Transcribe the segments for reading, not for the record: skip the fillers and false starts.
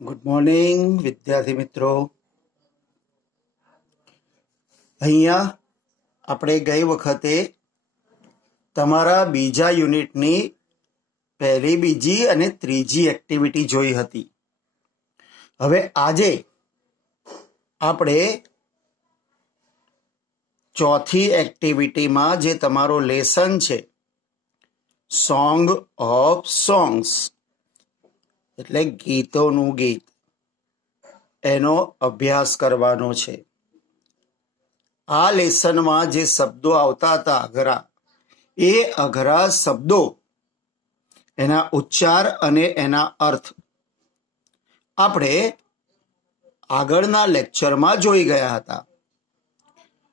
Good morning વિદ્યાર્થી મિત્રો. અહીંયા આપણે ગઈ વખતે તમારા બીજા યુનિટની પહેલી, બીજી અને ત્રીજી એક્ટિવિટી જોઈ હતી. હવે આજે આપણે ચોથી એક્ટિવિટીમાં જે તમારો લેસન છે સોંગ ઓફ સોંગ્સ એટલે ગીતોનું ગીત, એનો અભ્યાસ કરવાનો છે. આ લેસનમાં જે શબ્દો આવતા હતા અઘરા, એ અઘરા શબ્દો, એના ઉચ્ચાર અને એના અર્થ આપણે આગળના લેક્ચરમાં જોઈ ગયા હતા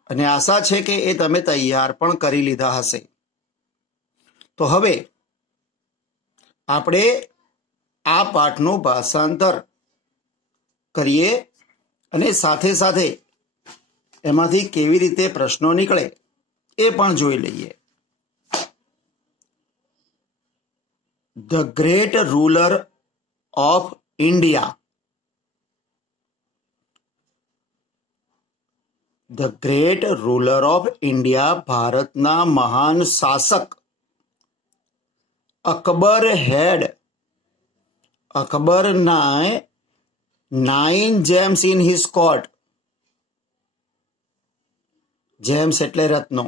અને આશા છે કે એ તમે તૈયાર પણ કરી લીધા હશે. તો હવે આપણે આ પાઠનું ભાષાંતર કરીએ અને સાથે સાથે એમાંથી કેવી રીતે પ્રશ્નો નીકળે એ પણ જોઈ લઈએ. The great ruler of India. The great ruler of India, ભારતના મહાન શાસક અકબર હેડ Akbar 9 gems in his court. James એટલે રત્નો.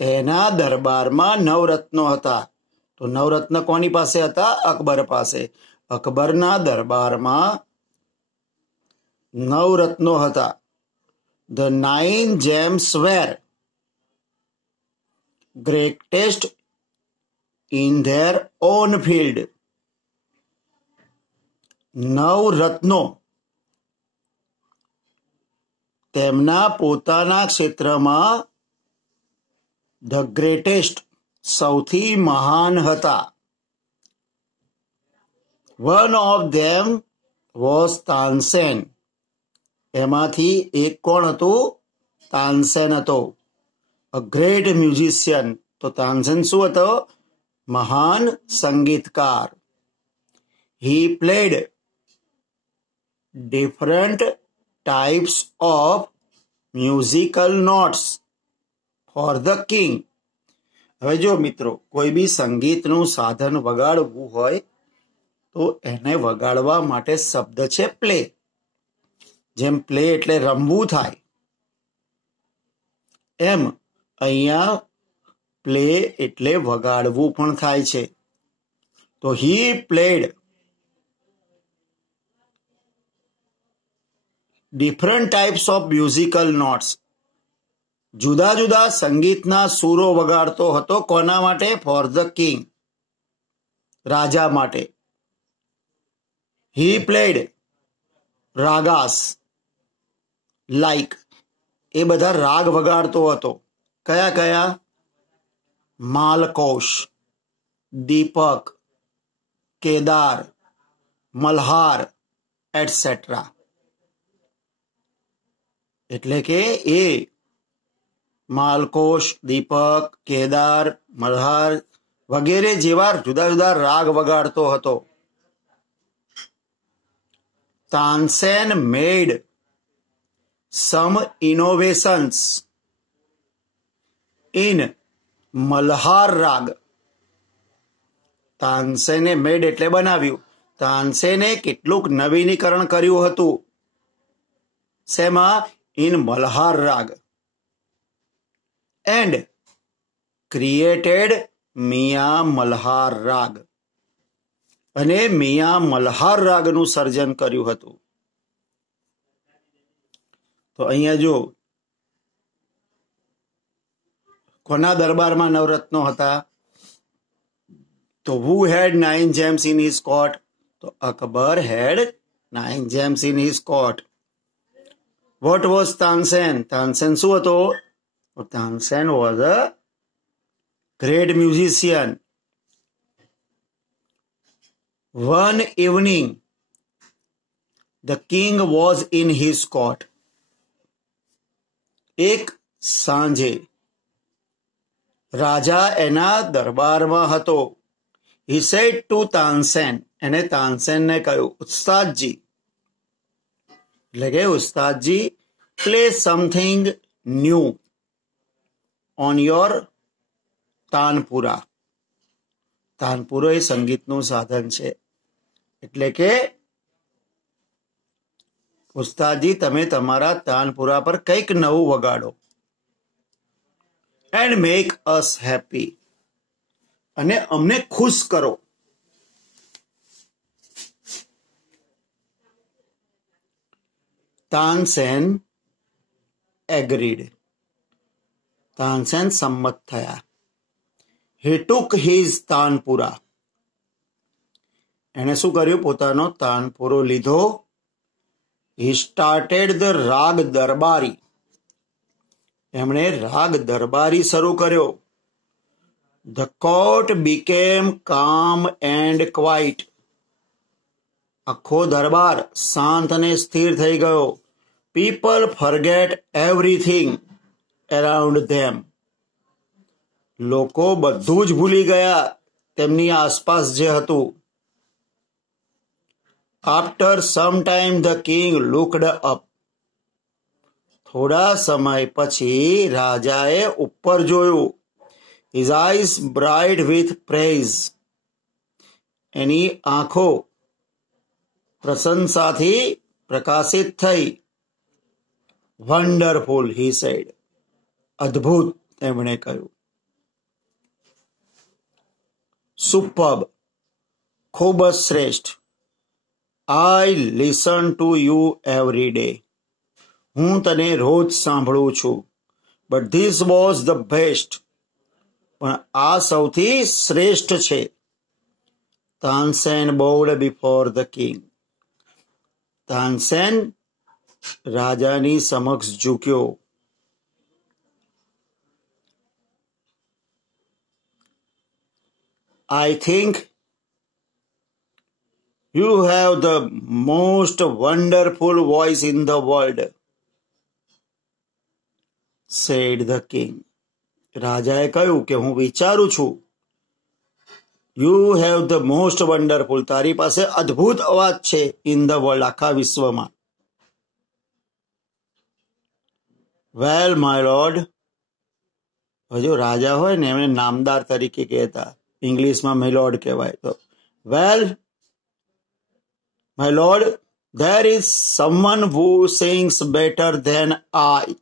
તેના દરબારમાં 9 રત્નો હતા. તો 9 રત્ન કોની પાસે હતા? અકબર પાસે. અકબરના દરબારમાં 9 રત્નો હતા. The 9 gems were greatest in their own field. 9 રત્નો તેમના પોતાના ક્ષેત્રમાં ધ ગ્રેટેસ્ટ સૌથી મહાન હતા. One of them was Tansen. એમાંથી એક કોણ હતું? તાનસેન હતો. A great musician. તો તાનસેન શું હતો? મહાન સંગીતકાર. He played different types of musical notes for the king. હવે જો મિત્રો, કોઈ બી સંગીતનું સાધન વગાડવું હોય તો એને વગાડવા માટે શબ્દ છે પ્લે. જેમ પ્લે એટલે રમવું થાય, એમ અહીંયા પ્લે એટલે વગાડવું પણ થાય છે. તો he played different types of musical notes. જુદા જુદા સંગીતના સૂરો વગાડતો હતો. કોના માટે? ફોર ધ કિંગ, રાજા માટે. He played રાગાસ લાઈક, એ બધા રાગ વગાડતો હતો. કયા કયા? માલકોશ, દીપક, કેદાર, મલ્હાર એટસેટ્રા. એટલે કે એ માલકોશ, દીપક, કેદાર, મલ્હાર વગેરે જેવા જુદા જુદા રાગ વગાડતો હતો. તાનસેન મેડ સમ ઇનોવેશન્સ ઇન મલ્હાર રાગ. તાનસેને મેડ એટલે બનાવ્યું. તાનસેને કેટલુંક નવીનીકરણ કર્યું હતું. શેમાં? ઇન મલ્હાર રાગ. એન્ડ ક્રિએટેડ મિયા મલ્હાર રાગ. અને મિયા મલ્હાર રાગનું સર્જન કર્યું હતું. તો અહીંયા જો, કોના દરબારમાં 9 રત્નો હતા? તો who had 9 gems in his court? તો Akbar had 9 gems in his court. What was Tansen? Tansen શું હતો? Tansen was a great musician. One evening, the king was in his court. એક સાંજે રાજા એના દરબારમાં હતો. He said to Tansen, એને તાનસેનને કહ્યું, ઉસ્તાદજી, એટલે કે ઉસ્તાદજી, play something new on your tanpura. તાનપુરો એ સંગીતનું સાધન છે, એટલે કે ઉસ્તાદજી, તમે તમારા તાનપુરા પર કંઈક નવું વગાડો. એન્ડ મેક અસ હેપી, અને અમને ખુશ કરો. તાનસેન એગ્રીડ. તાનસેન સંમત થયા. He took his tanpura. એને શું કર્યું? પોતાનો તાનપુરો લીધો. હી સ્ટાર્ટેડ ધ રાગ દરબારી. એમણે રાગ દરબારી શરૂ કર્યો. The court became calm and quiet. આખો દરબાર શાંત અને સ્થિર થઈ ગયો. People forget everything around them. લોકો બધું જ ભૂલી ગયા તેમની આસપાસ જે હતું. After some time the king looked up. થોડા સમય પછી રાજાએ ઉપર જોયું. His eyes bright with praise. એની આંખો પ્રશંસાથી પ્રકાશિત થઈ. Wonderful, he said. અદ્ભુત, તેમણે કહ્યું. સુપર્બ, ખૂબ જ શ્રેષ્ઠ. I listen to you every day. હું તને રોજ સાંભળું છું. But this was the best. પણ આ સૌથી શ્રેષ્ઠ છે. Tansen બોવડ before the king. Tansen રાજાની સમક્ષ ઝૂક્યો. I think you have the most wonderful voice in the world, said the king. રાજાએ કહ્યું કે હું વિચારું છું. You have the most wonderful. તારી પાસે અદ્ભુત અવાજ છે. in the world, આખા વિશ્વમાં. Well, my lord. હજુ રાજા હોય ને એમને નામદાર તરીકે કહેતા. ઇંગ્લિશમાં મિલોર્ડ કહેવાય. તો well my lord, there is someone who sings better than I.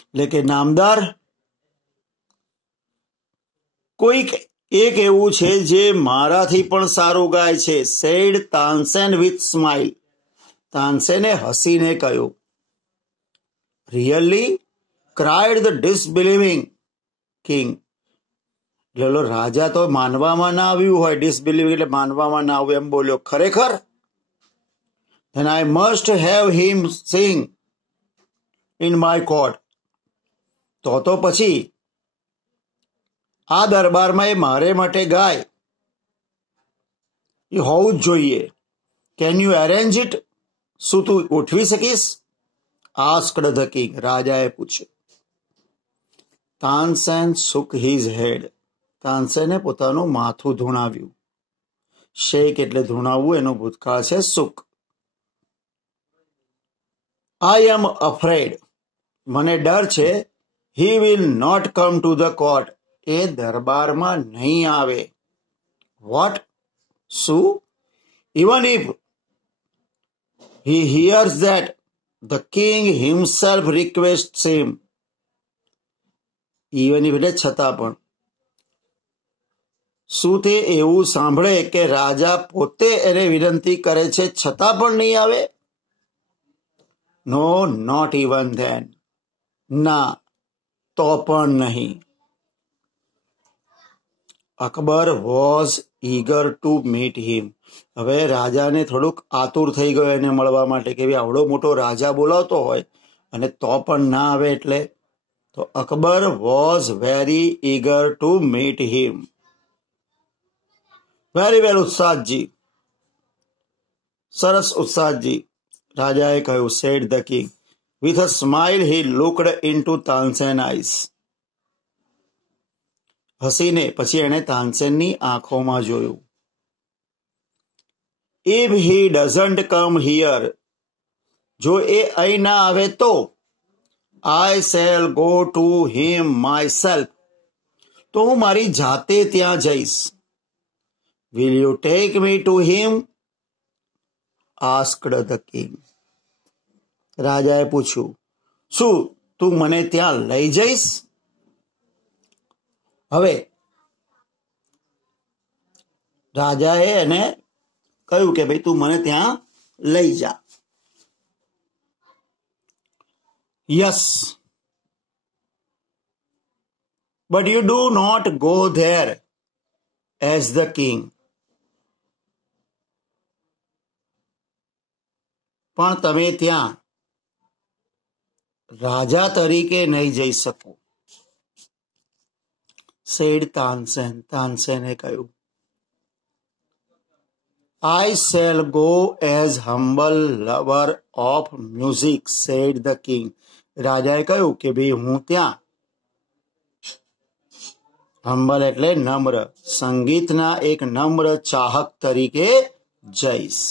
એટલે કે નામદાર, કોઈક એક એવું છે જે મારાથી પણ સારું ગાય છે. Said Tansen with smile. તાનસેને હસીને કહ્યું. Really, cried the disbelieving king. એટલે રાજા તો માનવામાં ના આવ્યું હોય. ડિસબિલીવિંગ એટલે માનવામાં ના આવ્યું એમ બોલ્યો. ખરેખર? then I must have him sing in my court. તો પછી આ દરબારમાં એ મારે માટે ગાય એ હોવું જ જોઈએ. Can you arrange it? શું તું ઉઠવી શકીશ? Asked the king. રાજાએ પૂછ્યું. Tansen shook his head. તાનસેને પોતાનું માથું ધૂણાવ્યું. શેક એટલે ધૂણાવવું, એનો ભૂતકાળ છે સુક. આઈ એમ અફ્રેડ. મને ડર છે. He will not come to the court. એ દરબારમાં નહીં આવે. વોટ? શું? Even if he hears that the king himself requests him. Even if એટલે છતાં પણ. શું તે એવું સાંભળે કે રાજા પોતે એને વિનંતી કરે છે છતાં પણ નહીં આવે? નો, નોટ ઇવન ધેન. ના, તો પણ નહીં. Akbar was eager to meet હિમ. હવે રાજાને થોડુંક આતુર થઈ ગયો એને મળવા માટે કે આવડો મોટો રાજા બોલાવતો હોય અને તો પણ ના આવે એટલે. તો Akbar was very eager to meet him. Very well ઉસ્તાદજી. સરસ ઉસ્તાદજી, રાજાએ કહ્યું. Said the king. With a smile he looked into Tansen eyes. હસીને પછી એણે તાનસેનની આંખોમાં જોયું. If he doesn't come here, જો એ અહીં ના આવે તો આઈ shell go to him my self, તો હું મારી જાતે ત્યાં જઈશ. Will you take me to him, asked the king. રાજાએ પૂછ્યું, શું તું મને ત્યાં લઈ જઈશ? હવે રાજાએ એને કહ્યું કે ભાઈ તું મને ત્યાં લઈ જા. Yes, but you do not go there as the king. પણ તમે ત્યાં રાજા તરીકે નહીં જઈ શકો. સેડ તાનસેન, તાનસેને કહ્યું, I shall go as humble lover of music, said the king. રાજાએ કહ્યું કે ભાઈ હું ત્યાં હમ્બલ એટલે નમ્ર, સંગીતના એક નમ્ર ચાહક તરીકે જઈશ.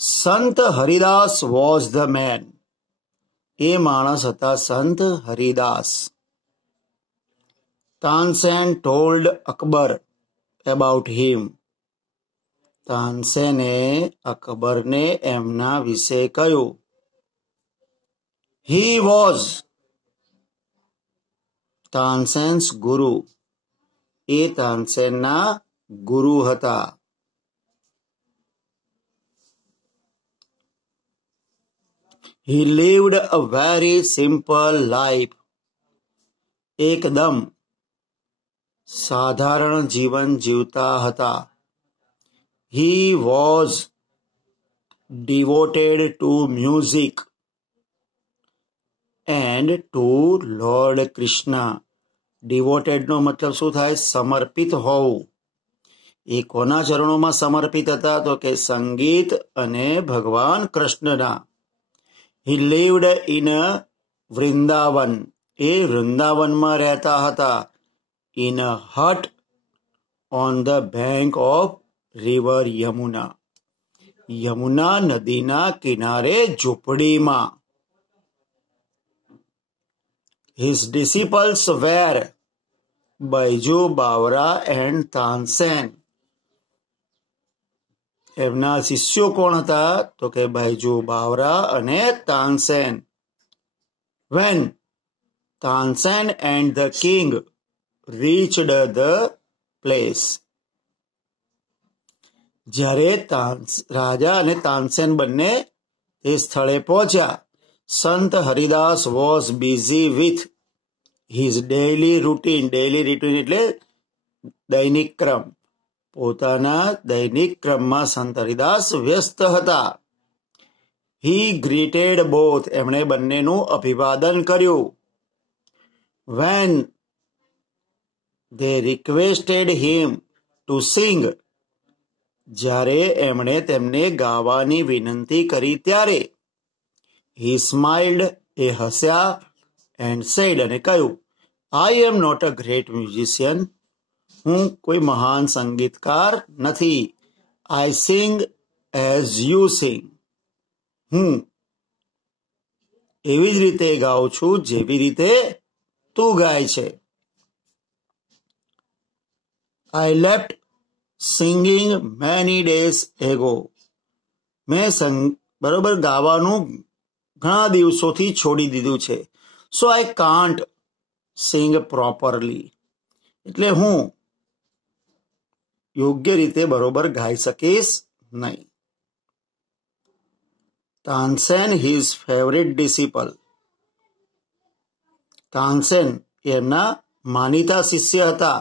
સંત હરિદાસ વોઝ ધ મેન. એ માણસ હતા સંત હરિદાસ. તાનસેન ટોલ્ડ અકબર અબાઉટ હિમ. તાનસેને અકબરને એમના વિશે કહ્યું. હી વોઝ તાનસેન્સ ગુરુ. એ તાનસેનના ગુરુ હતા. He lived a very simple life. એકદમ સાધારણ જીવન જીવતા હતા. He was devoted to music and to Lord Krishna. Devoted નો મતલબ શું થાય? સમર્પિત હોવું. એ કોના ચરણોમાં સમર્પિત હતા? તો કે સંગીત અને ભગવાન કૃષ્ણના. He lived in a Vrindavan. એ વૃંદાવનમાં રહેતા હતા. In a hut on the bank of river Yamuna. Yamuna નદીના કિનારે ઝૂંપડીમાં. His disciples were Baiju Bawra and Tansen. એમના શિષ્યો કોણ હતા? તો કે બૈજુ બાવરા અને Tansen. When Tansen and the king reached the place. જ્યારે રાજા અને તાનસેન બંને એ સ્થળે પહોંચ્યા. સંત Haridas was busy with his daily routine. Daily routine એટલે દૈનિક ક્રમ. પોતાના દૈનિક ક્રમમાં સંત હરિદાસ વ્યસ્ત હતા. હી ગ્રીટેડ બોથ. એમણે બંનેનું અભિવાદન કર્યું. When they requested him to sing. જ્યારે એમણે તેમને ગાવાની વિનંતી કરી ત્યારે. He smiled. A હસ્યા. And said. અને કહ્યું, I am not a great musician. હું કોઈ મહાન સંગીતકાર નથી. I sing as you sing. હું એવી જ રીતે ગાઉં છું જેવી રીતે તું ગાય છે. I left singing many days ago. મેં બરોબર ગાવાનું ઘણા દિવસોથી છોડી દીધું છે. So I can't sing properly. એટલે હું યોગ્ય રીતે બરોબર ગાઈ શકીશ નહીં. Tansen his favorite disciple. Tansen એમના માનીતા શિષ્ય હતા.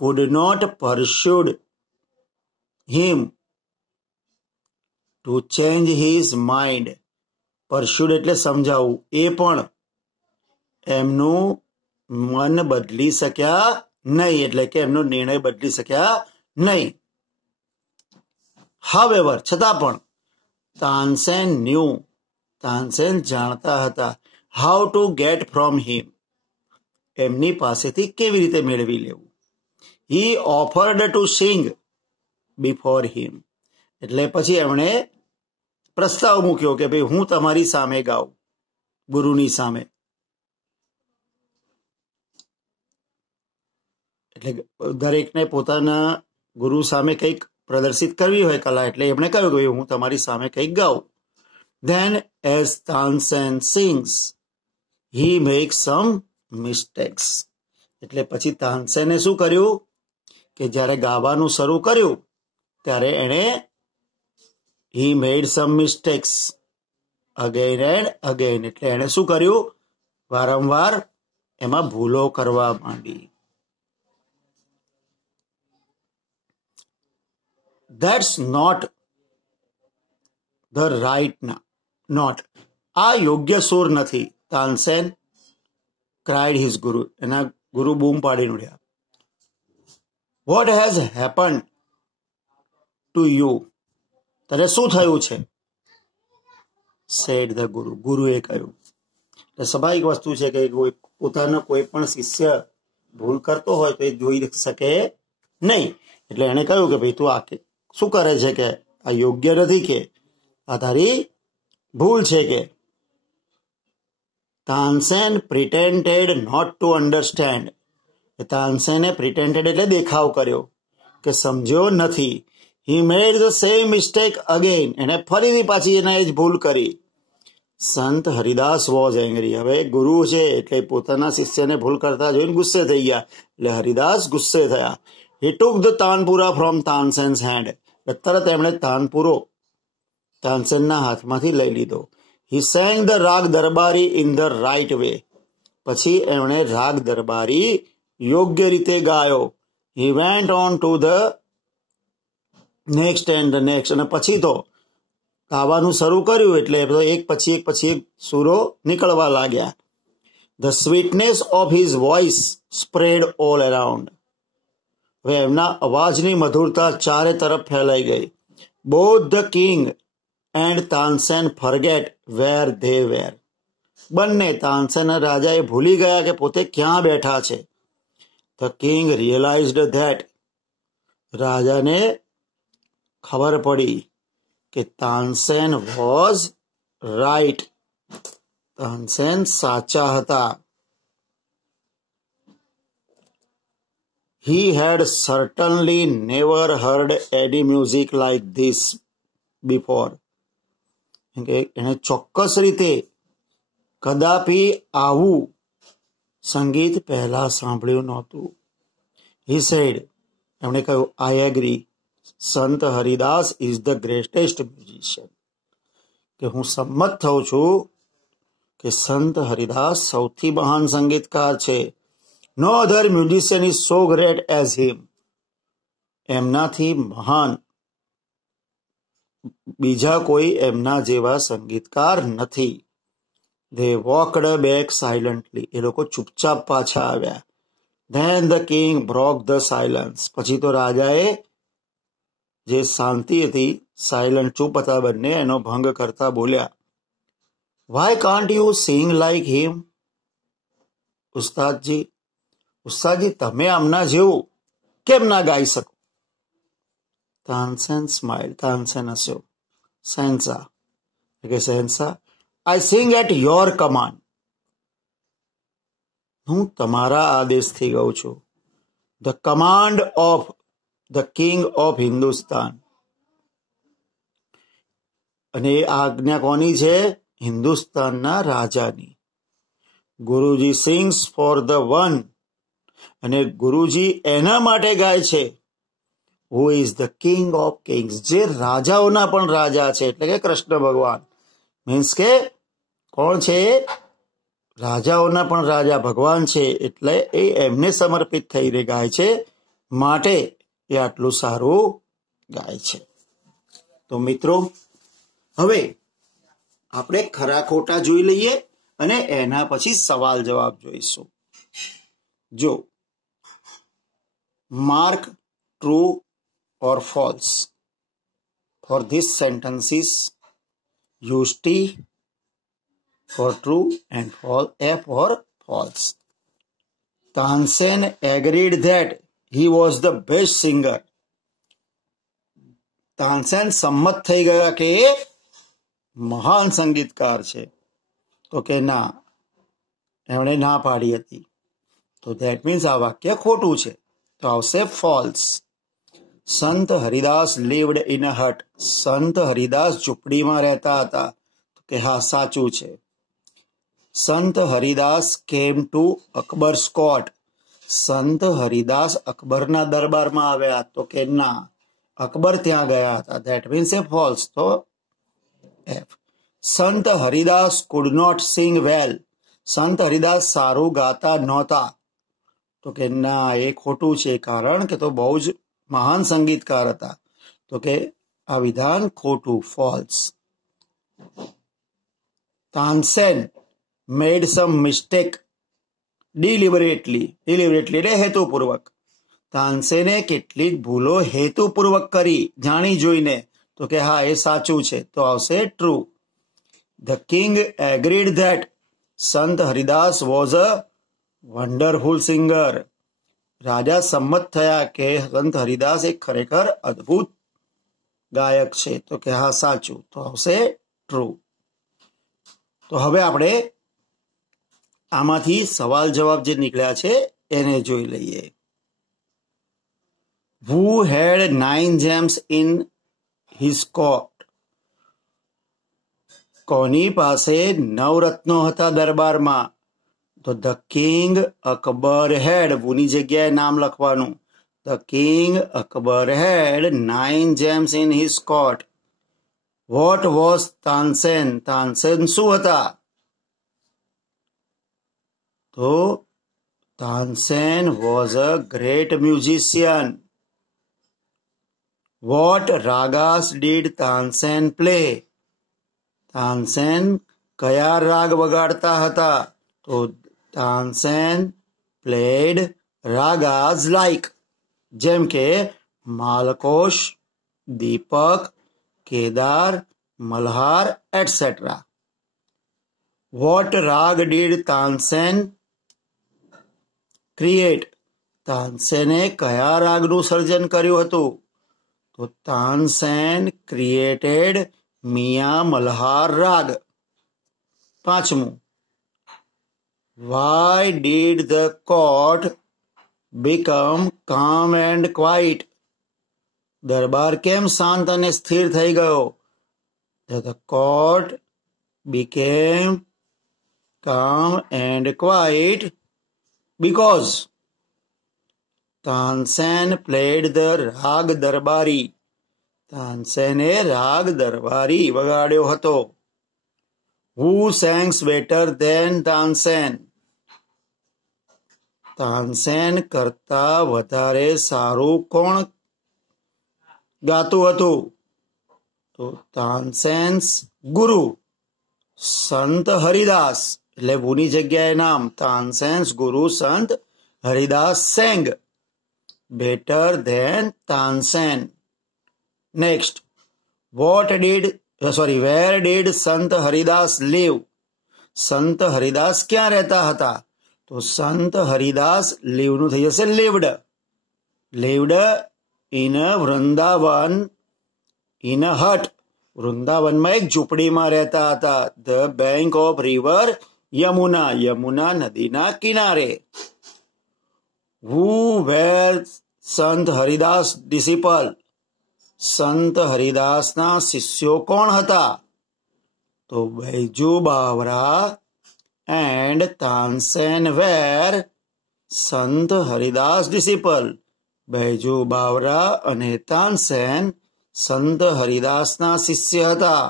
could not persuade him to change his mind. persuade એટલે સમજાવવું. એ પણ એમનું મન બદલી શક્યા નહીં. એટલે કે એમનો નિર્ણય બદલી શક્યા નહીં. however છતાં પણ તાનસેન knew. તાનસેન જાણતા હતા. how to get from him. એમની પાસેથી કેવી રીતે મેળવી લેવું. હી ઓફર્ડ ટુ સિંગ બિફોર હિમ, એટલે પછી એમણે પ્રસ્તાવ મૂક્યો કે ભાઈ હું તમારી સામે ગાઉં, ગુરુની સામે. એટલે દરેકને પોતાના ગુરુ સામે કંઈક પ્રદર્શિત કરવી હોય કલા, એટલે એમણે કહ્યું કે હું તમારી સામે કંઈક ગાઉં. Then as Tansen sings, he makes some mistakes. એટલે પછી તાનસેને શું કર્યું કે જ્યારે ગાવાનું શરૂ કર્યું ત્યારે એણે he made some mistakes again and again, એટલે એણે શું કર્યું, વારંવાર એમાં ભૂલો કરવા માંડી. That's not the right note. આ યોગ્ય સુર નથી. Tansen cried his guru. એના ગુરુ બૂમ પાડીને ઉડ્યા. What has happened to you? તને શું થયું છે? said the guru. ગુરુએ કહ્યું. એટલે સ્વાભાવિક વસ્તુ છે કે પોતાનો કોઈ પણ શિષ્ય ભૂલ કરતો હોય તો એ જોઈ શકે નહીં. એટલે એણે કહ્યું કે ભાઈ તું આ શું કરે છે, કે આ યોગ્ય નથી, કે આ તારી ભૂલ છે. કે Tansen pretended not to understand. તાનસેને પ્રિટેન્ડેડ એટલે દેખાવ કર્યો કે સમજ્યો નથી. He made the same mistake again. એને ફરીથી પાછી એને જ ભૂલ કરી. સંત હરિદાસ વોઝ એંગ્રી. હવે ગુરુ છે એટલે પોતાના શિષ્યને ભૂલ કરતા જોઈને ગુસ્સે થઈ ગયા. એટલે હરિદાસ ગુસ્સે થયા. He took the tanpura from Tansen's hand. તરત એમણે તાનપુરો તાનસેનના હાથમાંથી લઈ લીધો. હી સેંગ ધ રાગ દરબારી ઇન ધ રાઇટ વે. પછી એમણે રાગ દરબારી યોગ્ય રીતે ગાયો. He went on to the next and the next. અને પછી તો ગાવાનું શરૂ કર્યું એટલે એક પછી એક સુરો નીકળવા લાગ્યા. The sweetness of his voice spread all around. હવે એમના અવાજની મધુરતા ચારે તરફ ફેલાઈ ગઈ. Both the king and Tansen forget where they were. બંને તાનસેન અને રાજાએ ભૂલી ગયા કે પોતે ક્યાં બેઠા છે. The king realised that. રાજાને ખબર પડી કે તાનસેન વોઝ રાઇટ. તાનસેન સાચા હતા. He had certainly never heard any music like this before. એને ચોક્કસ રીતે કદાપી આવું સંગીત પહેલા સાંભળ્યું નહોતું. He said, એમણે કહ્યું, I agree. સંત Haridas is the greatest musician. કે હું સંમત થઉં છું કે સંત હરિદાસ સૌથી મહાન સંગીતકાર છે. No other musician is so great as him. એમનાથી મહાન બીજા કોઈ એમના જેવા સંગીતકાર નથી. They walked back silently. એ લોકો ચૂપચાપ પાછા આવ્યા. Then the king broke the silence. પછી તો રાજાએ જે શાંતિ હતી, સાયલન્ટ ચૂપ હતા બંને, એનો ભંગ કરતા બોલ્યા, Why can't you sing like him? ઉસ્તાદજી, તમે આમના જેવું કેમ ના ગાઈ શકો? તાનસેન સ્માઇલ. તાનસેન હસ્યો. સેન્સા કે સેન્સા, આઈ સિંગ એટ યોર કમાન્ડ. હું તમારા આદેશથી ગાઉં છું. The command of the king of Hindustan. અને એ આજ્ઞા કોની છે? હિન્દુસ્તાનના રાજાની. ગુરુજી સિંગ્સ ફોર ધ વન. અને ગુરુજી એના માટે ગાય છે who is the king of Kings, જે રાજાઓના પણ રાજા છે. એટલે કે કૃષ્ણ ભગવાન. મીન્સ કે કોણ છે? રાજાઓના પણ રાજા ભગવાન છે. એટલે એ એમને સમર્પિત થઈને ગાય છે, માટે એ આટલું સારું ગાય છે. તો મિત્રો, હવે આપણે ખરા ખોટા જોઈ લઈએ અને એના પછી સવાલ જવાબ જોઈશું. જો mark true or false. For this sentences, use T for true and F for false. Tansen agreed that he was the best singer. Tansen સંમત થઈ ગયા કે મહાન સંગીતકાર છે. તો કે ના, એમણે ના પાડી હતી. તો ધેટ મીન્સ આ વાક્ય ખોટું છે. તો આવશે ફોલ્સ. સંત હરિદાસ લીવડ ઇન અ હટ. સંત હરિદાસ ઝૂંપડીમાં રહેતા હતા. તો કે હા, સાચું છે. સંત હરિદાસ કેમ ટુ અકબર્સ કોર્ટ. સંત હરિદાસ અકબરના દરબારમાં આવ્યા. તો કે ના, અકબર ત્યાં ગયા હતા. That means A false. તો એફ. સંત હરિદાસ કુડ નોટ સિંગ વેલ. સંત હરિદાસ સારું ગાતા નહોતા. તો કે ના, એ ખોટું છે, કારણ કે તો બહુ જ મહાન સંગીતકાર હતા. તો કે આ વિધાન ખોટું, ફોલ્સ. તાનસેન મેડ સમ મિસ્ટેક ડિલિબરેટલી. ડિલિબરેટલી એટલે હેતુપૂર્વક. તાનસેને કેટલીક ભૂલો હેતુપૂર્વક કરી, જાણી જોઈને. તો કે હા, એ સાચું છે. તો આવશે true. The king agreed that Sant Haridas was a wonderful singer. રાજા સંમત થયા કે સંત હરિદાસ એક ખરેખર અદ્ભુત ગાયક છે. તો કે હા, સાચું. તો આવશે ટ્રુ. તો હવે આપણે આમાંથી સવાલ જવાબ જે નીકળ્યા છે એને જોઈ લઈએ. Who had 9 gems in his court? કોની પાસે 9 રત્નો હતા દરબારમાં? તો ધ કિંગ અકબર હેડ. વુની જગ્યાએ નામ લખવાનું. The king Akbar had 9 gems in his court. What was Tansen? Tansen શું હતા? તો Tansen was a great musician. What ragas did Tansen play? Tansen કયા રાગ વગાડતા હતા? તો તાનસેન played ragas like, જેમ કે Malkauns, Deepak, Kedar, Malhar etcetera. What rag did Tansen create? તાનસેને કયા રાગનું સર્જન કર્યું હતું? તો તાનસેન ક્રિએટેડ મિયા મલ્હાર રાગ. 5મું, why did the court become calm and quiet? દરબાર કેમ શાંત અને સ્થિર થઈ ગયો? The court became calm and quiet because Tansen played the રાગ દરબારી. તાનસેને રાગ દરબારી વગાડ્યો હતો. Who sang better than Tansen? Tansen કરતા વધારે સારું કોણ ગાતું હતું? તો તાનસેન્સ ગુરુ સંત હરિદાસ. એટલે વુની જગ્યાએ નામ. તાનસેન્સ ગુરુ સંત Haridas sang better than Tansen. Next, where did સંત હરિદાસ live? સંત હરિદાસ ક્યાં રહેતા હતા? તો સંત હરિદાસ live નું થઈ જશે lived. lived in a Vrindavan in a hut. વૃંદાવનમાં એક ઝૂંપડીમાં રહેતા હતા. The bank of river Yamuna. Yamuna નદીના કિનારે. Who were સંત હરિદાસ ડિસિપલ? સંત હરિદાસના શિષ્યો કોણ હતા? તો બૈજુ બાવરા એન્ડ તાનસેન વેર સંત હરિદાસ ડિસિપલ. બૈજુ બાવરા અને તાનસેન સંત હરિદાસના શિષ્ય હતા.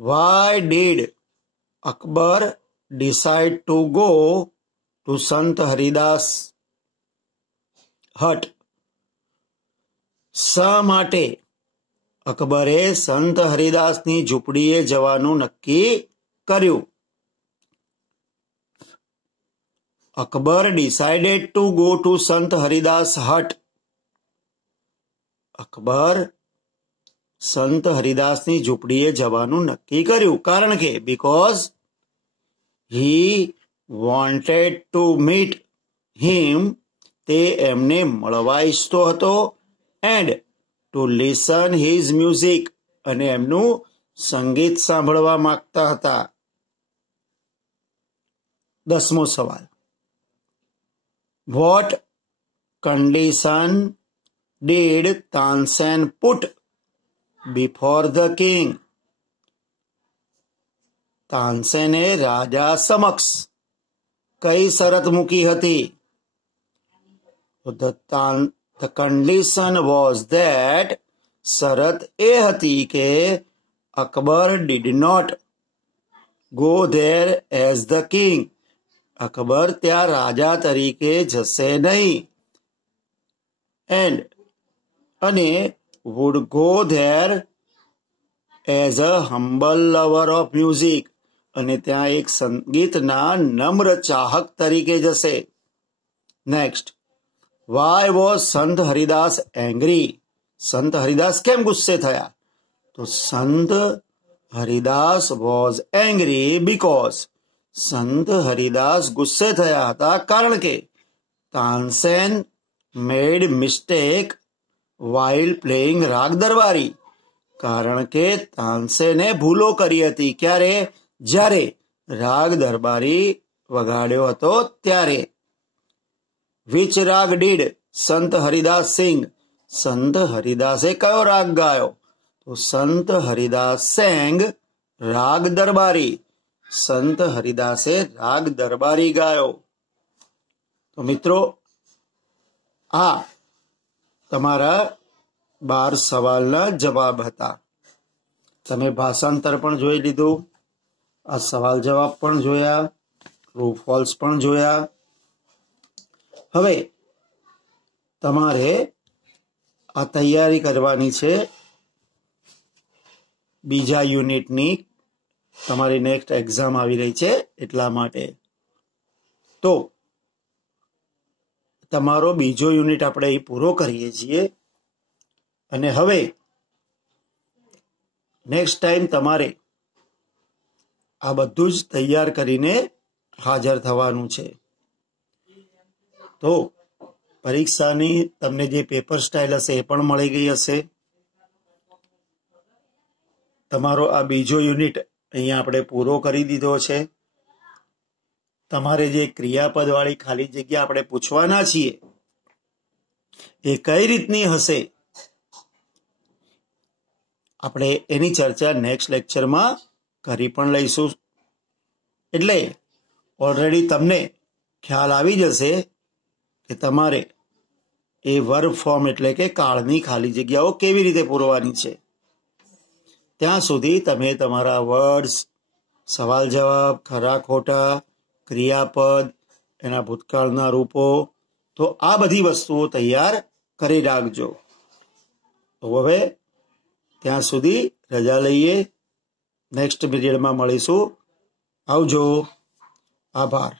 Why did Akbar decide to go to સંત હરિદાસ હટ? શા માટે અકબરે સંત હરિદાસની ઝૂંપડીએ જવાનું નક્કી કર્યું? Akbar decided to go to સંત હરિદાસ હટ. અકબર સંત હરિદાસની ઝૂંપડીએ જવાનું નક્કી કર્યું કારણ કે because he wanted to meet હિમ, તે એમને મળવા ઈચ્છતો હતો, and to listen his music, અને એમનું સંગીત સાંભળવા માંગતા હતા. 10મો સવાલ. What condition did Tansen put before the king? તાનસેને રાજા સમક્ષ કઈ શરત મૂકી હતી? The condition was that, શરત એ હતી કે Akbar did not go there as the king, Akbar ત્યાં રાજા તરીકે જશે નહીં, અને would go there as a humble lover of music, અને ત્યાં એક સંગીતના નમ્ર ચાહક તરીકે જશે. નેક્સ્ટ. વાય વોઝ સંત હરિદાસ એંગ્રી? સંત હરિદાસ કેમ ગુસ્સે થયા? તો સંત હરિદાસ વોઝ એંગ્રી બીકોઝ, સંત હરિદાસ ગુસ્સે થયા હતા કારણ કે તાનસેન મેડ મિસ્ટેક વાઇલ પ્લેઇંગ રાગ દરબારી, કારણ કે તાનસેને ભૂલો કરી હતી. ક્યારે? જ્યારે રાગ દરબારી વગાડ્યો હતો ત્યારે. વિચ રાગ ડીડ સંત હરિદાસ સિંગ? સંત હરિદાસે કયો રાગ ગાયો? તો સંત હરિદાસ સેંગ રાગ દરબારી, સંત હરિદાસે રાગ દરબારી ગાયો. તો મિત્રો, આ તમારા 12 સવાલના જવાબ હતા. તમે ભાષાંતર પણ જોઈ લીધું, આ સવાલ જવાબ પણ જોયા, ટ્રુ ફોલ્સ પણ જોયા. હવે તમારે આ તૈયારી કરવાની છે બીજા યુનિટની. તમારી નેક્સ્ટ એક્ઝામ આવી રહી છે એટલા માટે. તો તમારો બીજો યુનિટ આપણે અહીં પૂરો કરીએ છીએ, અને હવે નેક્સ્ટ ટાઈમ તમારે આ બધું જ તૈયાર કરીને હાજર થવાનું છે. તો પરીક્ષાની તમને જે પેપર સ્ટાઇલ હશે એ પણ મળી ગઈ હશે. તમારો આ બીજો યુનિટ અહીંયા આપણે પૂરો કરી દીધો છે. તમારે જે ક્રિયાપદ વાળી ખાલી જગ્યા આપણે પૂછવાના છીએ એ કઈ રીતની હશે, આપણે એની ચર્ચા નેક્સ્ટ લેક્ચરમાં કરી પણ લઈશું. એટલે ઓલરેડી તમને ખ્યાલ આવી જશે કે તમારે એ વર્બ ફોર્મ એટલે કે કાળની ખાલી જગ્યાઓ કેવી રીતે પૂરવાની છે. ત્યાં સુધી તમે તમારા વર્ડ્સ, સવાલ જવાબ, ખરા ખોટા, ક્રિયાપદ, એના ભૂતકાળના રૂપો, તો આ બધી વસ્તુઓ તૈયાર કરી રાખજો. તો હવે ત્યાં સુધી રજા લઈએ. નેક્સ્ટ પીરિયડમાં મળીશું. આવજો. આભાર.